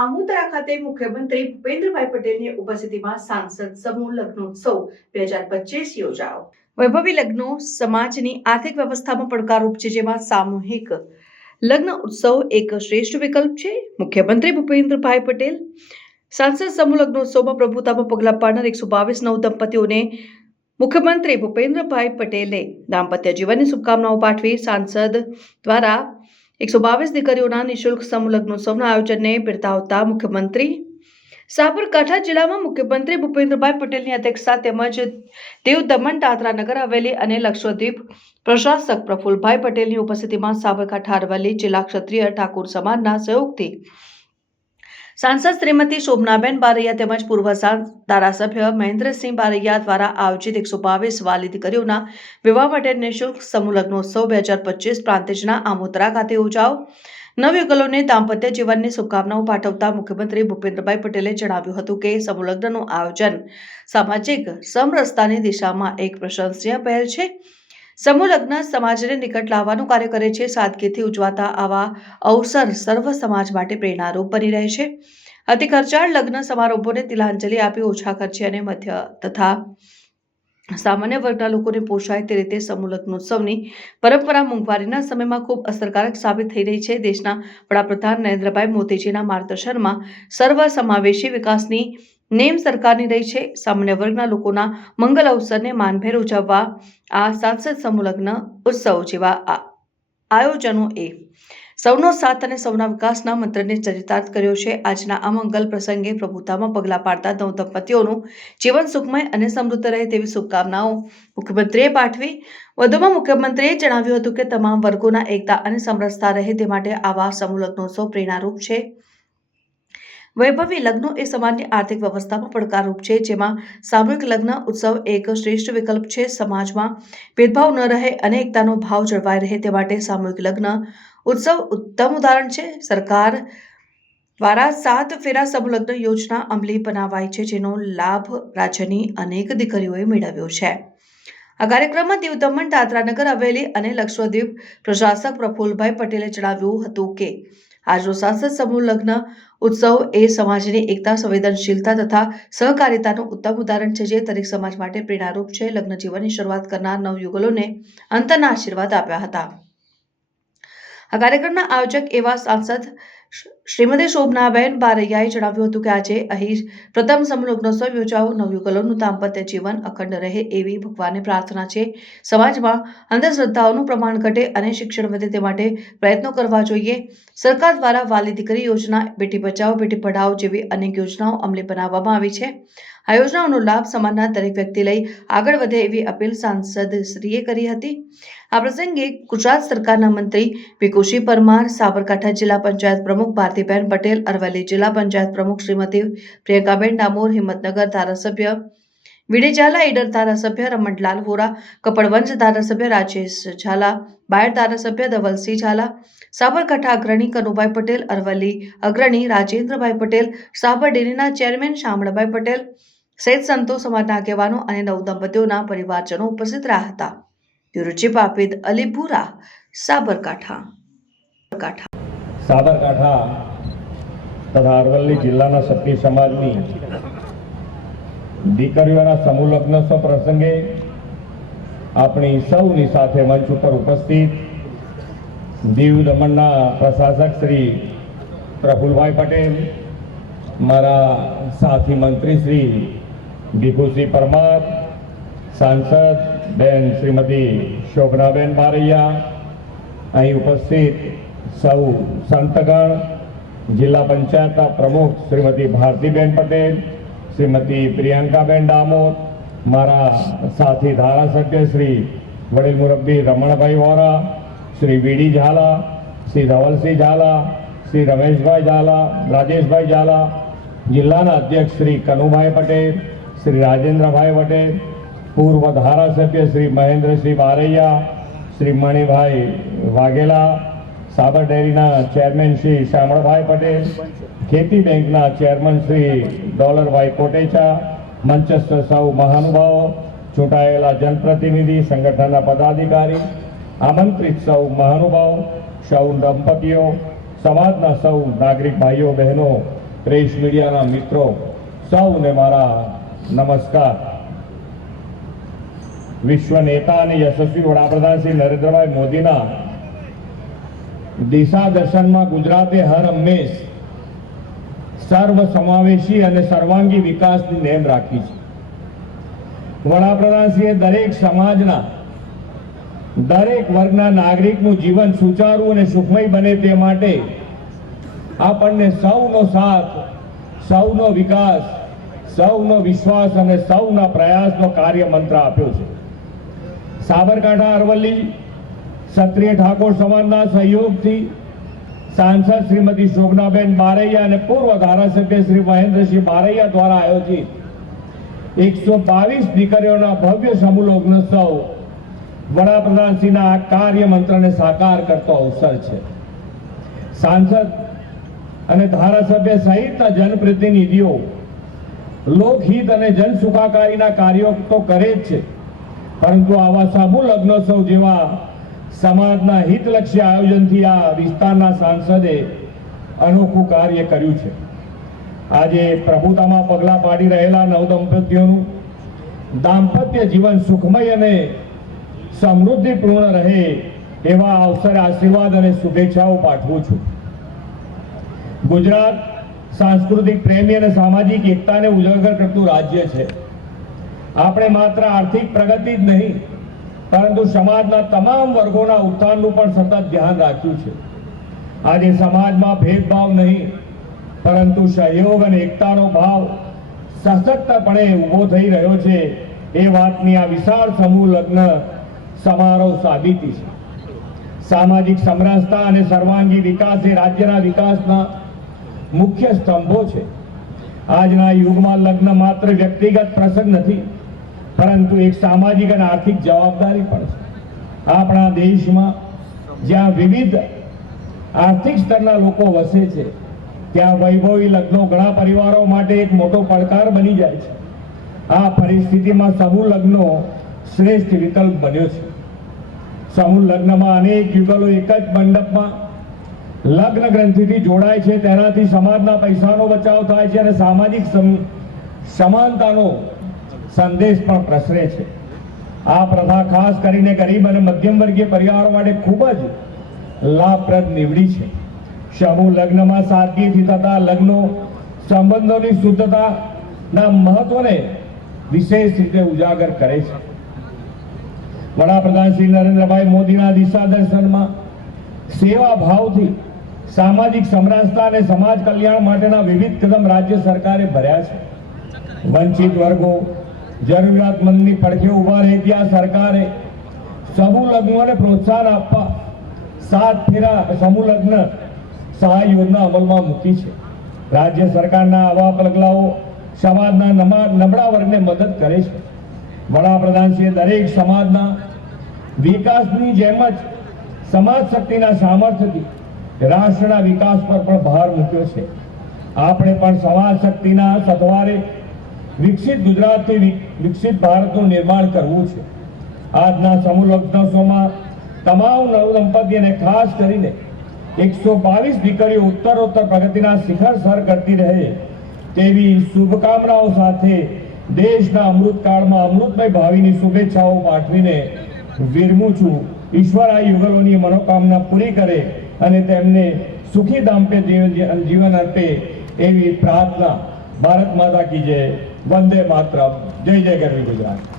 આમોદરા ખાતે મુખ્યમંત્રી ભૂપેન્દ્રભાઈ પટેલની ઉપસ્થિતિમાં સાંસદ સમૂહ લગ્નોત્સવ બે હજાર પચીસ યોજાયો વૈભવી લગ્નો સમાજની આર્થિક વ્યવસ્થામાં પડકારરૂપ છે જેમાં સામૂહિક લગ્ન ઉત્સવ એક શ્રેષ્ઠ વિકલ્પ છે મુખ્યમંત્રી ભૂપેન્દ્રભાઈ પટેલ સાંસદ સમૂહ લગ્નોત્સવમાં પ્રભુતામાં પગલાં પાડનાર એકસો બાવીસ નવ દંપતીઓને મુખ્યમંત્રી ભૂપેન્દ્રભાઈ પટેલે દાંપત્ય જીવનની શુભકામનાઓ પાઠવી સાંસદ દ્વારા એકસો બાવીસ દીકરીઓના નિઃશુલ્ક સમલગ્નોત્સવના આયોજનને બિરદાવતા મુખ્યમંત્રી સાબરકાંઠા જિલ્લામાં મુખ્યમંત્રી ભૂપેન્દ્રભાઈ પટેલની અધ્યક્ષતા તેમજ દેવ દમણ દાદરા નગર હવેલી અને લક્ષદ્વીપ પ્રશાસક પ્રફુલભાઈ પટેલની ઉપસ્થિતિમાં સાબરકાંઠા અરવલ્લી જિલ્લા ક્ષત્રિય ઠાકોર સમાજના સહયોગથી સાંસદ શ્રીમતી શોભનાબેન બારૈયા તેમજ પૂર્વ ધારાસભ્ય મહેન્દ્રસિંહ બારૈયા દ્વારા આયોજિત એકસો બાવીસ વાલી દીકરીઓના વિવાહ માટે નિઃશુલ્ક સમૂહલગ્નોત્સવ બે હજાર પચીસ પ્રાંતિજના આમોદરા ખાતે યોજાઓ નવયુગલોને દાંપત્ય જીવનની શુભકામનાઓ પાઠવતા મુખ્યમંત્રી ભૂપેન્દ્રભાઈ પટેલે જણાવ્યું હતું કે સમૂહલગ્નનું આયોજન સામાજિક સમરસતાની દિશામાં એક પ્રશંસનીય પહેલ છે સમૂહ લગ્ન સમાજને નિકટ લાવવાનું કાર્ય કરે છે સાદગીથી ઉજવાતા આવા અવસર સર્વ સમાજ માટે પ્રેરણારૂપ બની રહે છે અતિ ખર્ચાળ લગ્ન સમારોહોને તિલાંજલિ આપી ઓછા ખર્ચે અને મધ્ય તથા સામાન્ય વર્ગના લોકોને પોષાય તે રીતે સમૂહ લગ્નોત્સવની પરંપરા મોંઘવારીના સમયમાં ખૂબ અસરકારક સાબિત થઈ રહી છે દેશના વડાપ્રધાન નરેન્દ્રભાઈ મોદીજીના માર્ગદર્શનમાં સર્વસમાવેશી વિકાસની નેમ સરકારની રહી છે સામાન્ય વર્ગના લોકોના મંગલ અવસરને માનભેર ઉજવવા આ સાંસદ સમુલગ્ન ઉત્સવ જેવા આયોજનો એ સૌનો સાથ અને સૌના વિકાસના મંત્રને ચરિતાર્થ કર્યો છે આજના આ મંગલ પ્રસંગે પ્રભુતામાં પગલાં પાડતા નવ દંપતીઓનું જીવન સુખમય અને સમૃદ્ધ રહે તેવી શુભકામનાઓ મુખ્યમંત્રીએ પાઠવી વધુમાં મુખ્યમંત્રીએ જણાવ્યું હતું કે તમામ વર્ગોના એકતા અને સમરસતા રહે તે માટે આવા સમૂહલગ્નોત્સવ પ્રેરણારૂપ છે વૈભવી લગ્નો એ સમાજની આર્થિક વ્યવસ્થામાં પડકારરૂપ છે જેમાં સામૂહિક લગ્ન ઉત્સવ એક શ્રેષ્ઠ વિકલ્પ છે સમાજમાં ભેદભાવ ન રહે અને એકતાનો ભાવ જળવાઈ રહે તે માટે સામૂહિક લગ્ન ઉત્સવ ઉત્તમ ઉદાહરણ છે સરકાર દ્વારા સાત ફેરા સમલગ્ન યોજના અમલી બનાવાય છે જેનો લાભ રાજ્યની અનેક દીકરીઓએ મેળવ્યો છે આ કાર્યક્રમમાં દીવ દમણ દાદરાનગર હવેલી અને લક્ષદ્વીપ પ્રશાસક પ્રફુલભાઈ પટેલે જણાવ્યું હતું કે આજનો સાંસદ સમૂહ લગ્ન ઉત્સવ એ સમાજની એકતા સંવેદનશીલતા તથા સહકારિતાનું ઉત્તમ ઉદાહરણ છે જે દરેક સમાજ માટે પ્રેરણારૂપ છે લગ્ન જીવનની શરૂઆત કરનાર નવયુગલોને અંતના આશીર્વાદ આપ્યા હતા આ કાર્યક્રમના આયોજક એવા સાંસદ શ્રીમતી શોભનાબેન બારૈયાએ જણાવ્યું હતું કે આજે અહીં પ્રથમ સમલગ્નોત્સવ યોજાવો નવયુગલોનું દાંપત્ય જીવન અખંડ રહે એવી ભગવાનની પ્રાર્થના છે સમાજમાં અંધશ્રદ્ધાઓનું પ્રમાણ ઘટે અને શિક્ષણ વધે તે માટે પ્રયત્નો કરવા જોઈએ સરકાર દ્વારા વાલી દીકરી યોજના બેટી બચાવો બેટી પઢાઓ જેવી અનેક યોજનાઓ અમલી બનાવવામાં આવી છે આ યોજનાઓનો લાભ સમાજના દરેક વ્યક્તિ લઈ આગળ વધે એવી અપીલ સાંસદ શ્રીએ કરી હતી આ પ્રસંગે ગુજરાત સરકારના મંત્રી ભીખુશી પરમાર સાબરકાંઠા જિલ્લા પંચાયત પ્રમુખ ભારતી ભારતીબેન પટેલ અરવલ્લી જિલ્લા પંચાયત પ્રમુખ શ્રીમતી પ્રિયંકાબેન ડામોર હિંમતનગર ધારાસભ્ય વિડી ઈડર ધારાસભ્ય રમણલાલ વોરા કપડવંજ ધારાસભ્ય રાજેશ ઝાલા બાયડ ધારાસભ્ય ધવલસિંહ ઝાલા સાબરકાંઠા અગ્રણી કનુભાઈ પટેલ અરવલ્લી અગ્રણી રાજેન્દ્રભાઈ પટેલ સાબર ડેરીના ચેરમેન શામળભાઈ પટેલ સહિત સંતો સમાજના આગેવાનો અને નવ દંપતીઓના પરિવારજનો ઉપસ્થિત રહ્યા હતા બ્યુરો ચીફ આપીદ અલીપુરા સાબરકાંઠા સાબરકાંઠા તથા અરવલ્લી જિલ્લાના સતી સમાજની દીકરીઓના સમૂહ લગ્નોત્સવ પ્રસંગે આપણી સૌની સાથે મંચ ઉપર ઉપસ્થિત દીવ દમણના પ્રશાસક શ્રી પ્રફુલભાઈ પટેલ મારા સાથી મંત્રી શ્રી ભીખુસિંહ પરમાર સાંસદ બેન શ્રીમતી શોભનાબેન બારૈયા અહીં ઉપસ્થિત सौ संतगण जिला पंचायत प्रमुख श्रीमती भारतीबेन पटेल श्रीमती प्रियंका बेन डामोद मारा साथी धारासभ्य श्री वड़ी मुरब्बी रमण भाई वोरा श्री बी डी झाला श्री धवल सिंह झाला श्री रमेश भाई झाला राजेश भाई झाला जिला अध्यक्ष श्री कनुभा पटेल श्री राजेंद्र भाई पटेल पूर्व सभ्य श्री महेंद्र सिंह बारैया श्री मणिभा वघेला સાબર ડેરીના ચેરમેન શ્રી શામળભાઈ પટેલ ખેતી બેંકના ચેરમેન શ્રી ડોલરભાઈ કોટેચા મંચસ્થ સૌ મહાનુભાવો ચૂંટાયેલા જનપ્રતિનિધિ સંગઠનના પદાધિકારી આમંત્રિત સૌ મહાનુભાવો સૌ દંપતીઓ સમાજના સૌ નાગરિક ભાઈઓ બહેનો પ્રેસ મીડિયાના મિત્રો સૌને મારા નમસ્કાર વિશ્વ નેતા અને યશસ્વી વડાપ્રધાન શ્રી નરેન્દ્રભાઈ મોદીના દિશા દર્શનમાં ગુજરાતે હર હંમેશ સર્વ સમાવેશી અને સર્વાંગી વિકાસની નેમ રાખી છે વડાપ્રધાનશ્રીએ દરેક સમાજના દરેક વર્ગના નાગરિકનું જીવન સુચારું અને સુખમય બને તે માટે આપણને સૌનો સાથ સૌનો વિકાસ સૌનો વિશ્વાસ અને સૌના પ્રયાસનો કાર્ય મંત્ર આપ્યો છે સાબરકાંઠા અરવલ્લી ક્ષત્રિય ઠાકોર સમાજના સહયોગથી સાંસદ શ્રીમતી શોભનાબેન બારૈયા અને પૂર્વ ધારાસભ્ય શ્રી મહેન્દ્રસિંહ બારૈયા દ્વારા આયોજિત એકસો બાવીસ દીકરીઓના ભવ્ય સમૂહ લગ્નોત્સવ વડાપ્રધાનશ્રીના આ કાર્ય મંત્રને સાકાર કરતો અવસર છે સાંસદ અને ધારાસભ્ય સહિતના જનપ્રતિનિધિઓ લોકહિત અને જન સુખાકારીના કાર્યો તો કરે જ છે પરંતુ આવા સમૂહ લગ્નોત્સવ જેવા સમાજના હિતલક્ષી આયોજનથી આ વિસ્તારના સાંસદે અનોખું કાર્ય કર્યું છે આજે પ્રભુતામાં પગલાં પાડી રહેલા નવદંપતીઓનું દાંપત્ય જીવન સુખમય અને સમૃદ્ધિપૂર્ણ રહે એવા અવસર આશીર્વાદ અને શુભેચ્છાઓ પાઠવું છું ગુજરાત સાંસ્કૃતિક પ્રેમી અને સામાજિક એકતાને ઉજાગર કરતું રાજ્ય છે આપણે માત્ર આર્થિક પ્રગતિ જ નહીં પરંતુ સમાજના તમામ વર્ગોના ઉત્થાનનું પણ સતત ધ્યાન રાખ્યું છે આજે સમાજમાં ભેદભાવ નહીં પરંતુ સહયોગ અને એકતાનો ભાવ સશક્તપણે ઊભો થઈ રહ્યો છે એ વાતની આ વિશાળ સમૂહ લગ્ન સમારોહ સાબિતી છે સામાજિક સમરસતા અને સર્વાંગી વિકાસ એ રાજ્યના વિકાસના મુખ્ય સ્તંભો છે આજના યુગમાં લગ્ન માત્ર વ્યક્તિગત પ્રસંગ નથી પરંતુ એક સામાજિક અને આર્થિક જવાબદારી પણ છે આપણા દેશમાં જ્યાં વિવિધ આર્થિક સ્તરના લોકો વસે છે ત્યાં વૈભવી લગ્નો ઘણા પરિવારો માટે એક મોટો પડકાર બની જાય છે આ પરિસ્થિતિમાં સમૂહ લગ્નો શ્રેષ્ઠ વિકલ્પ બન્યો છે સમૂહ લગ્નમાં અનેક યુગલો એક જ મંડપમાં લગ્ન ગ્રંથિથી જોડાય છે તેનાથી સમાજના પૈસાનો બચાવ થાય છે અને સામાજિક સમાનતાનો સંદેશ પણ પ્રસરે છે આ પ્રથા ખાસ કરીને ગરીબ અને મધ્યમ વર્ગીય પરિવારો માટે ખૂબ જ લાભપ્રદ નીવડી છે સમૂહ લગ્નમાં સાદગીથી થતા લગ્નો સંબંધોની શુદ્ધતાના મહત્વને વિશેષ રીતે ઉજાગર કરે છે વડાપ્રધાન શ્રી નરેન્દ્રભાઈ મોદીના દિશા દર્શનમાં સેવા ભાવથી સામાજિક સમરસતા અને સમાજ કલ્યાણ માટેના વિવિધ કદમ રાજ્ય સરકારે ભર્યા છે વંચિત વર્ગો જરૂરિયાતમંદની પડખે ઊભા રહી ગયા સરકારે સમૂહ લગ્નને પ્રોત્સાહન આપવા સાત ફેરા સમૂહ લગ્ન સહાય યોજના અમલમાં મૂકી છે રાજ્ય સરકારના આવા પગલાઓ સમાજના નમા નબળા વર્ગને મદદ કરે છે વડાપ્રધાનશ્રીએ દરેક સમાજના વિકાસની જેમ જ સમાજ શક્તિના સામર્થ્યથી રાષ્ટ્રના વિકાસ પર પણ ભાર મૂક્યો છે આપણે પણ સમાજ શક્તિના સથવારે વિકસિત ગુજરાતથી વિકસિત ભારતનું નિર્માણ કરવું છે આજના સમૂહ લગ્નોત્સવમાં તમામ નવદંપતિ અને ખાસ કરીને એકસો બાવીસ દીકરીઓ ઉત્તરોત્તર પ્રગતિના શિખર સર કરતી રહે તેવી શુભકામનાઓ સાથે દેશના અમૃતકાળમાં અમૃતમય ભાવિની શુભેચ્છાઓ પાઠવીને વિરમું છું ઈશ્વર આ યુગલોની મનોકામના પૂરી કરે અને તેમને સુખી દાંપે જીવન અર્પે એવી પ્રાર્થના ભારત માતા કી જય વંદે માતરમ જય જય ગરવી ગુજરાત